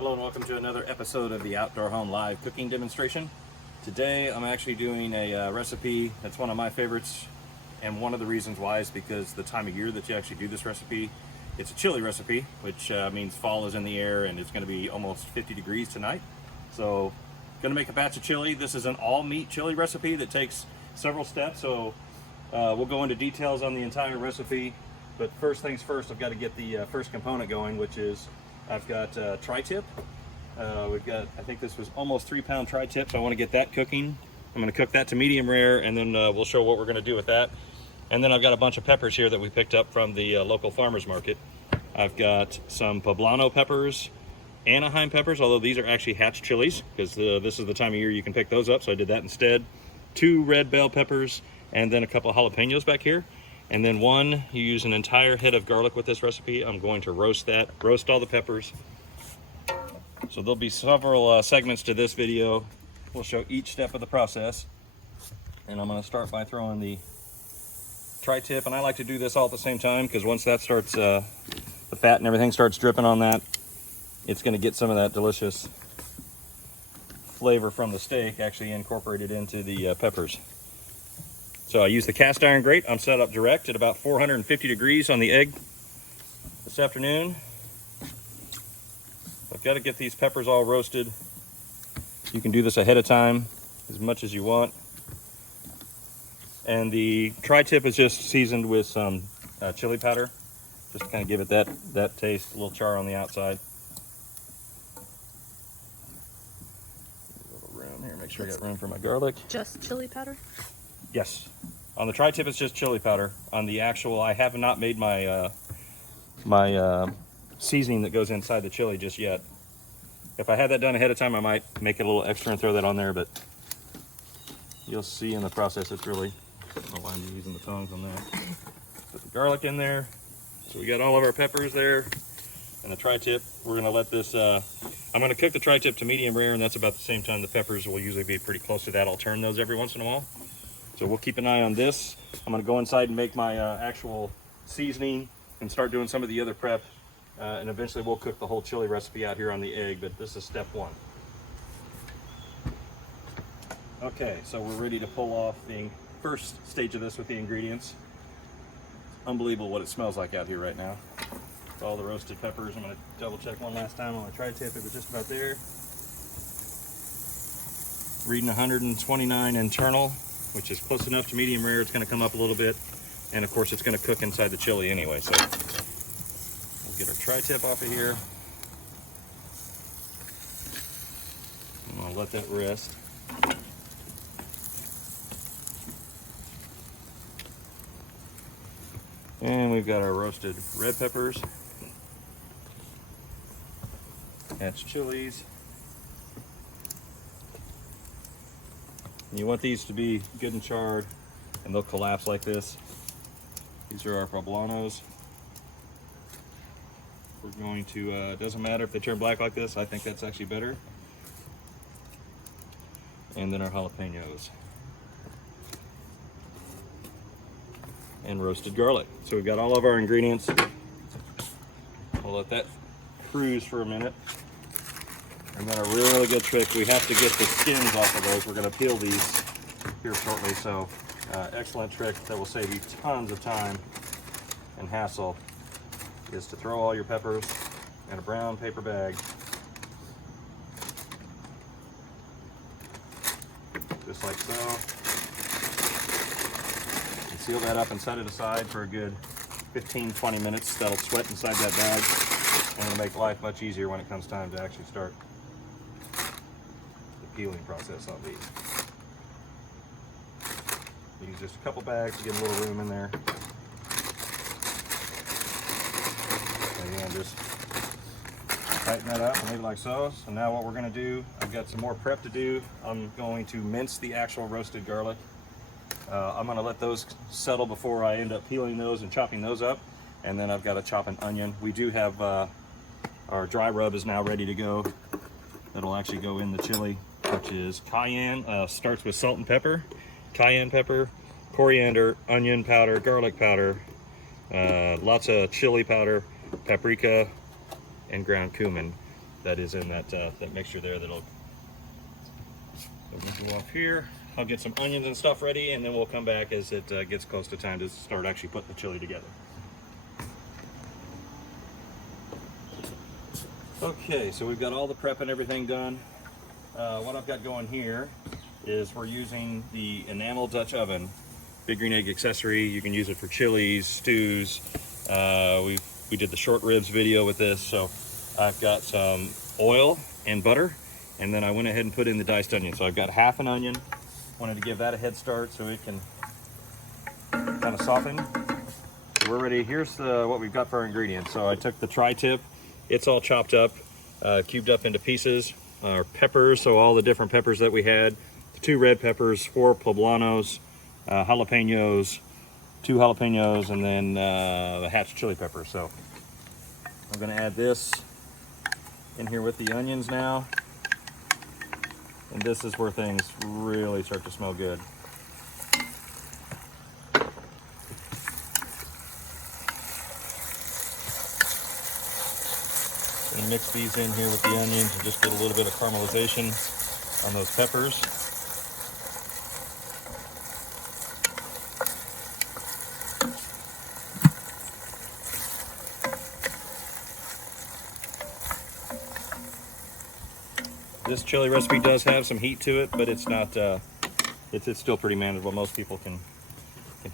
Hello and welcome to another episode of the Outdoor Home Live cooking demonstration. Today I'm actually doing a recipe that's one of my favorites, and one of the reasons why is because the time of year that you actually do this recipe. It's a chili recipe, which means fall is in the air and it's going to be almost 50 degrees tonight. So going to make a batch of chili. This is an all meat chili recipe that takes several steps, so we'll go into details on the entire recipe. But first things first, I've got to get the first component going, which is I've got tri-tip. We've got, I think this was almost 3-pound tri-tip, so I want to get that cooking. I'm going to cook that to medium rare, and then we'll show what we're going to do with that. And then I've got a bunch of peppers here that we picked up from the local farmer's market. I've got some poblano peppers, Anaheim peppers, although these are actually hatch chilies, because this is the time of year you can pick those up, so I did that instead. 2 red bell peppers, and then a couple of jalapenos back here. And then you use an entire head of garlic with this recipe. I'm going to roast all the peppers. So there'll be several segments to this video. We'll show each step of the process. And I'm gonna start by throwing the tri-tip, and I like to do this all at the same time, because once that starts, the fat and everything starts dripping on that, it's gonna get some of that delicious flavor from the steak actually incorporated into the peppers. So I use the cast iron grate. I'm set up direct at about 450 degrees on the egg this afternoon. I've got to get these peppers all roasted. You can do this ahead of time as much as you want. And the tri-tip is just seasoned with some chili powder, just to kind of give it that taste, a little char on the outside. A little room here, make sure I got room for my garlic. Just chili powder? Yes. On the tri-tip, it's just chili powder. On the actual, I have not made my seasoning that goes inside the chili just yet. If I had that done ahead of time, I might make it a little extra and throw that on there, but you'll see in the process it's really, I don't know why I'm using the tongs on that. Put the garlic in there. So we got all of our peppers there and the tri-tip. We're gonna let this, I'm gonna cook the tri-tip to medium rare, and that's about the same time the peppers will usually be pretty close to that. I'll turn those every once in a while. So we'll keep an eye on this. I'm gonna go inside and make my actual seasoning and start doing some of the other prep. And eventually we'll cook the whole chili recipe out here on the egg, but this is step 1. Okay, so we're ready to pull off the first stage of this with the ingredients. Unbelievable what it smells like out here right now. With all the roasted peppers. I'm gonna double check one last time on my tri-tip. It was just about there. Reading 129 internal, which is close enough to medium rare. It's gonna come up a little bit. And of course it's gonna cook inside the chili anyway, so we'll get our tri-tip off of here. I'm gonna let that rest. And we've got our roasted red peppers. Hatch chilies. You want these to be good and charred, and they'll collapse like this. These are our poblanos. We're going to, it doesn't matter if they turn black like this, I think that's actually better. And then our jalapenos. And roasted garlic. So we've got all of our ingredients. We'll let that cruise for a minute. And then a really good trick, we have to get the skins off of those. We're going to peel these here shortly, so excellent trick that will save you tons of time and hassle is to throw all your peppers in a brown paper bag. Just like so. And seal that up and set it aside for a good 15-20 minutes. That'll sweat inside that bag, and it'll make life much easier when it comes time to actually start the peeling process on these. Use just a couple bags to get a little room in there. Again, just tighten that up, maybe like so. So now what we're gonna do, I've got some more prep to do. I'm going to mince the actual roasted garlic. I'm gonna let those settle before I end up peeling those and chopping those up. And then I've got to chop an onion. We do have, our dry rub is now ready to go. That'll actually go in the chili, which is cayenne, starts with salt and pepper, cayenne pepper, coriander, onion powder, garlic powder, lots of chili powder, paprika, and ground cumin. that is in that that mixture there. That'll go off here. I'll get some onions and stuff ready, and then we'll come back as it gets close to time to start actually putting the chili together. Okay, so we've got all the prep and everything done. What I've got going here is we're using the enamel Dutch oven, Big Green Egg accessory. You can use it for chilies, stews. We did the short ribs video with this, so I've got some oil and butter, and then I went ahead and put in the diced onion. So I've got half an onion. Wanted to give that a head start so it can kind of soften. So we're ready. Here's what we've got for our ingredients. So I took the tri-tip. It's all chopped up, cubed up into pieces. Our peppers, so all the different peppers that we had. 2 red peppers, 4 poblanos, jalapenos, 2 jalapenos, and then the hatch chili pepper. So I'm gonna add this in here with the onions now. And this is where things really start to smell good. Gonna mix these in here with the onions and just get a little bit of caramelization on those peppers. This chili recipe does have some heat to it, but it's not. It's still pretty manageable. Most people can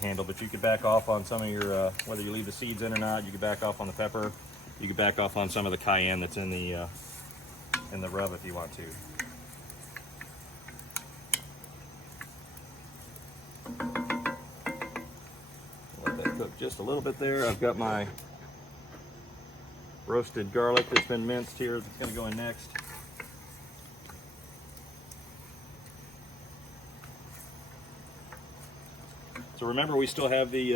handle. But you could back off on some of your whether you leave the seeds in or not. You could back off on the pepper. You could back off on some of the cayenne that's in the rub if you want to. Let that cook just a little bit there. I've got my roasted garlic that's been minced here. That's going to go in next. So remember, we still have the,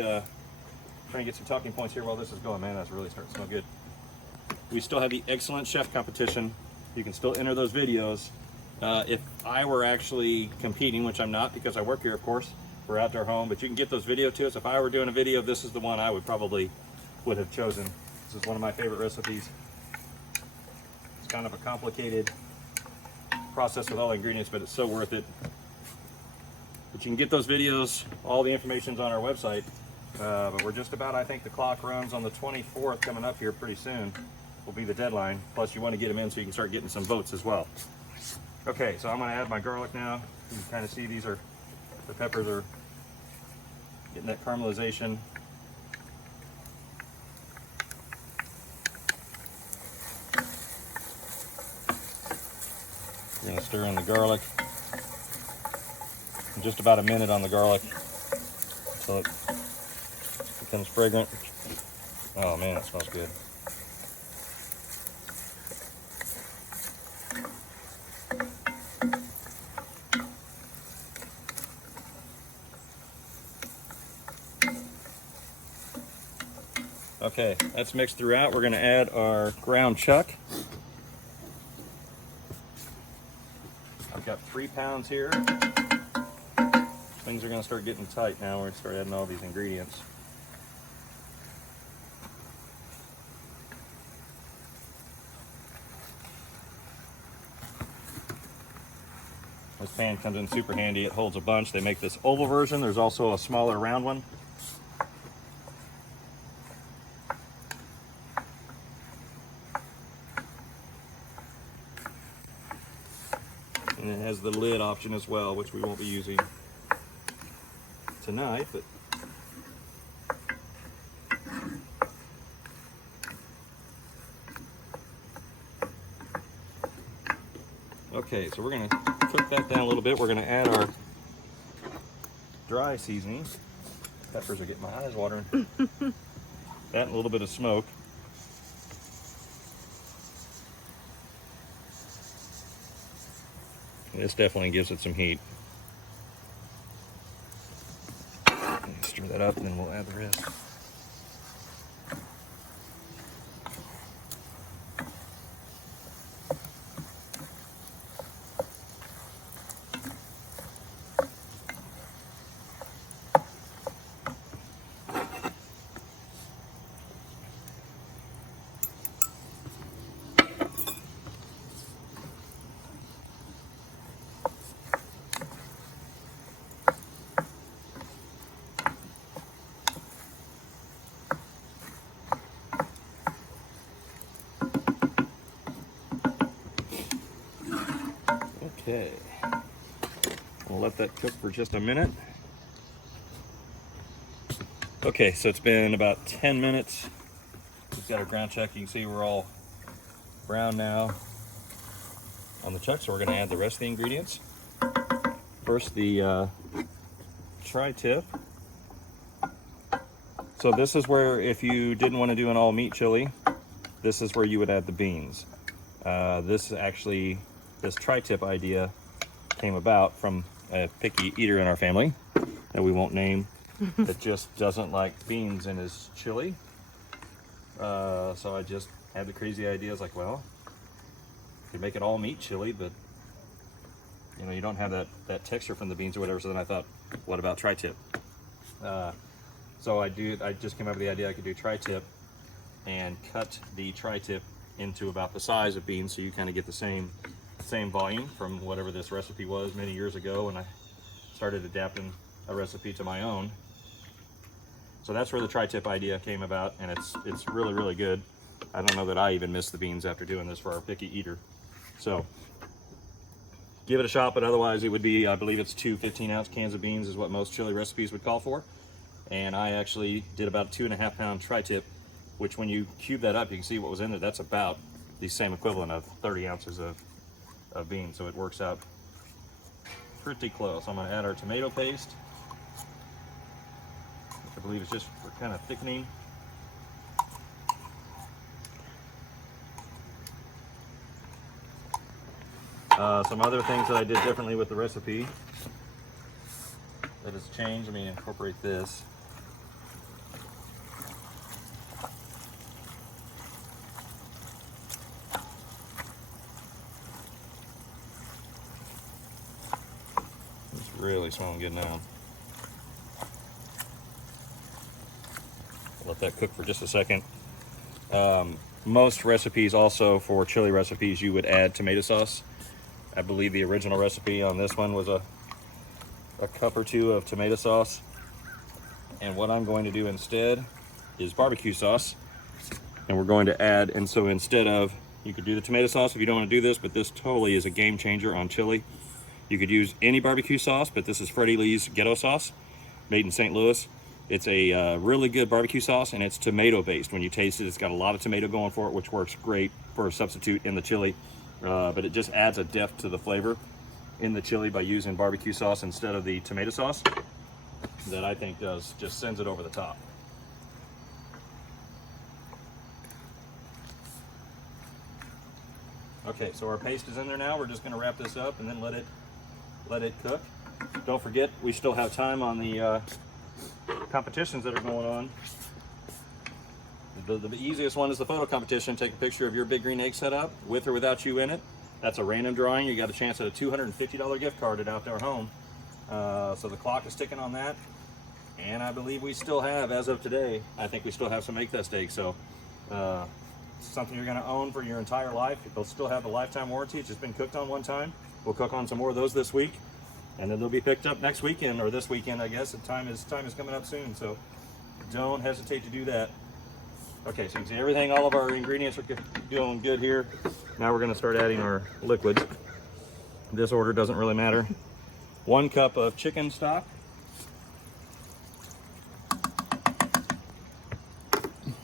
trying to get some talking points here while this is going. Man, that's really starting to smell good. We still have the Excellent Chef competition. You can still enter those videos. If I were actually competing, which I'm not because I work here, of course, for Outdoor Home, but you can get those video tips. If I were doing a video, this is the one I would have chosen. This is one of my favorite recipes. It's kind of a complicated process with all the ingredients, but it's so worth it. But you can get those videos, all the information's on our website. But we're just about, I think the clock runs on the 24th, coming up here pretty soon, will be the deadline. Plus you want to get them in so you can start getting some votes as well. Okay, so I'm gonna add my garlic now. You can kind of see the peppers are getting that caramelization. We're gonna stir in the garlic. Just about a minute on the garlic so it becomes fragrant. Oh man, it smells good. Okay, that's mixed throughout. We're going to add our ground chuck. I've got 3 pounds here. Things are going to start getting tight now. We're going to start adding all these ingredients. This pan comes in super handy. It holds a bunch. They make this oval version. There's also a smaller round one. And it has the lid option as well, which we won't be using tonight, but okay, so we're going to cook that down a little bit. We're going to add our dry seasoning. Peppers are getting my eyes watering. That and a little bit of smoke. This definitely gives it some heat. Stir that up and then we'll add the rest. Okay, we'll let that cook for just a minute. Okay, so it's been about 10 minutes. We've got our ground chuck. You can see we're all brown now on the chuck, so we're going to add the rest of the ingredients. First, the tri-tip. So this is where, if you didn't want to do an all meat chili, this is where you would add the beans. This tri-tip idea came about from a picky eater in our family that we won't name, that just doesn't like beans in his chili. So I just had the crazy idea. I was like, well, you could make it all meat chili, but you know, you don't have that texture from the beans or whatever. So then I thought, what about tri-tip? So I just came up with the idea I could do tri-tip and cut the tri-tip into about the size of beans, so you kind of get the same volume from whatever this recipe was many years ago, and I started adapting a recipe to my own. So that's where the tri-tip idea came about, and it's really, really good. I don't know that I even missed the beans after doing this for our picky eater. So give it a shot, but otherwise it would be, I believe it's 2 15-ounce cans of beans is what most chili recipes would call for. And I actually did about a 2.5 pound tri-tip, which when you cube that up, you can see what was in there. That's about the same equivalent of 30 ounces of beans. So it works out pretty close. I'm gonna add our tomato paste, which I believe is just for kind of thickening. Some other things that I did differently with the recipe that has changed. Let me incorporate this. It's really smelling good now. Let that cook for just a second. Most recipes also, for chili recipes, you would add tomato sauce. I believe the original recipe on this one was a cup or 2 of tomato sauce. And what I'm going to do instead is barbecue sauce. And we're going to add, and so instead of, you could do the tomato sauce if you don't want to do this, but this totally is a game changer on chili. You could use any barbecue sauce, but this is Freddie Lee's Ghetto Sauce, made in St. Louis. It's a really good barbecue sauce, and it's tomato based. When you taste it, it's got a lot of tomato going for it, which works great for a substitute in the chili. But it just adds a depth to the flavor in the chili by using barbecue sauce instead of the tomato sauce, that I think just sends it over the top. Okay, so our paste is in there now. We're just going to wrap this up and then let it cook. Don't forget, we still have time on the competitions that are going on. The easiest one is the photo competition. Take a picture of your Big Green Egg setup, with or without you in it. That's a random drawing. You got a chance at a $250 gift card at Outdoor Home. So the clock is ticking on that. And I believe we still have, as of today, I think we still have some Egg Fest eggs. So something you're going to own for your entire life. They'll still have a lifetime warranty. It's just been cooked on one time. We'll cook on some more of those this week, and then they'll be picked up next weekend, or this weekend, I guess. And time is coming up soon, so don't hesitate to do that. Okay, so you can see everything, all of our ingredients are doing good here. Now we're going to start adding our liquids. This order doesn't really matter. 1 cup of chicken stock.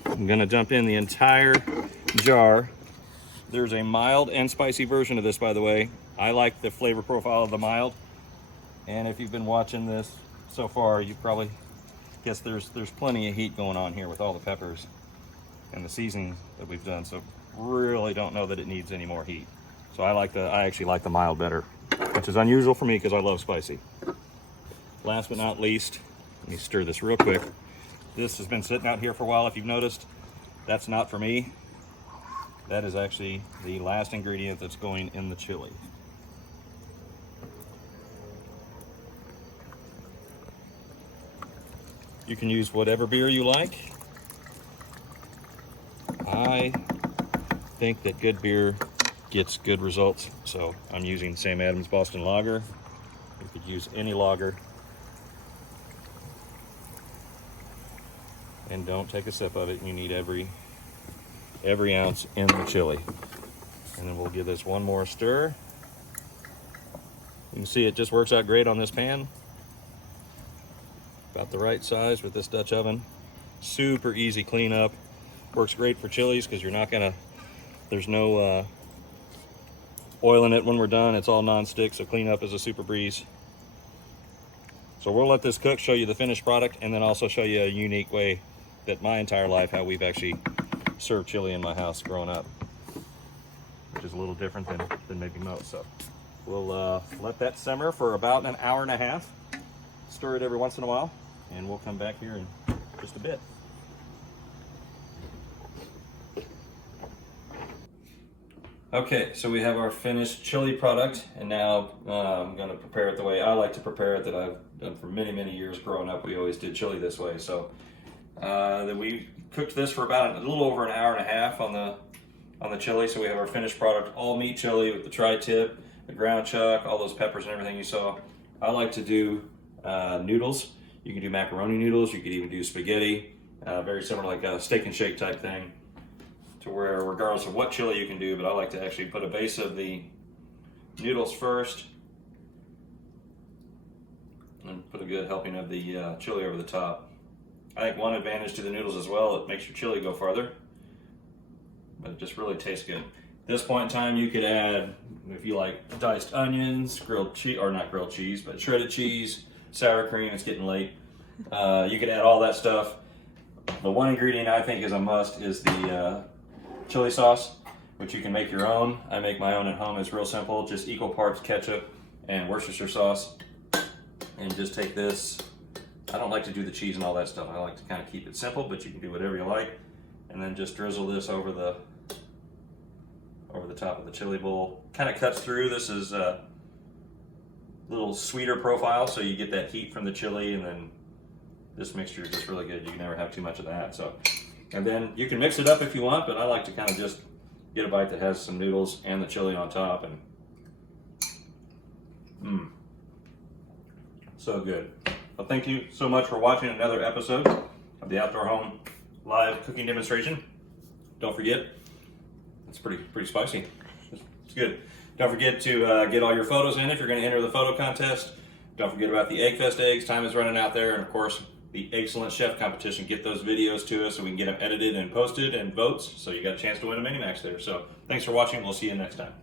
I'm going to dump in the entire jar. There's a mild and spicy version of this, by the way. I like the flavor profile of the mild. And if you've been watching this so far, you probably guess there's plenty of heat going on here with all the peppers and the seasoning that we've done. So really don't know that it needs any more heat. So I actually like the mild better, which is unusual for me because I love spicy. Last but not least, let me stir this real quick. This has been sitting out here for a while. If you've noticed, that's not for me. That is actually the last ingredient that's going in the chili. You can use whatever beer you like. I think that good beer gets good results, so I'm using Sam Adams Boston Lager. You could use any lager. And don't take a sip of it. You need every ounce in the chili. And then we'll give this one more stir. You can see it just works out great on this pan. About the right size with this Dutch oven. Super easy cleanup. Works great for chilies because you're not gonna, there's no oil in it when we're done. It's all non-stick, so cleanup is a super breeze. So we'll let this cook, show you the finished product, and then also show you a unique way that my entire life, how we've actually served chili in my house growing up, which is a little different than maybe most. So we'll let that simmer for about an hour and a half. Stir it every once in a while, and we'll come back here in just a bit. Okay, so we have our finished chili product, and now I'm going to prepare it the way I like to prepare it, that I've done for many, many years growing up. We always did chili this way. So then we cooked this for about a little over an hour and a half on the chili. So we have our finished product, all meat chili with the tri-tip, the ground chuck, all those peppers and everything you saw. I like to do noodles. You can do macaroni noodles. You could even do spaghetti, very similar, like a steak and shake type thing, to where regardless of what chili you can do, but I like to actually put a base of the noodles first and put a good helping of the chili over the top. I think one advantage to the noodles as well, it makes your chili go farther, but it just really tastes good. At this point in time, you could add, if you like, diced onions, grilled cheese, or not grilled cheese, but shredded cheese, sour cream. It's getting late. You could add all that stuff. The one ingredient I think is a must is the chili sauce, which you can make your own. I make my own at home. It's real simple, just equal parts ketchup and Worcestershire sauce. And just take this. I don't like to do the cheese and all that stuff. I like to kind of keep it simple, but you can do whatever you like. And then just drizzle this over the top of the chili bowl. Kind of cuts through. This is a little sweeter profile, so you get that heat from the chili, and then this mixture is just really good. You can never have too much of that. So, and then you can mix it up if you want, but I like to kind of just get a bite that has some noodles and the chili on top, and so good. Well, thank you so much for watching another episode of the Outdoor Home live cooking demonstration. Don't forget, it's pretty spicy. It's good. Don't forget to get all your photos in if you're going to enter the photo contest. Don't forget about the Egg Fest eggs. Time is running out there, and of course, the Excellent Chef competition. Get those videos to us so we can get them edited and posted and votes, so you got a chance to win a mini max there. So thanks for watching. We'll see you next time.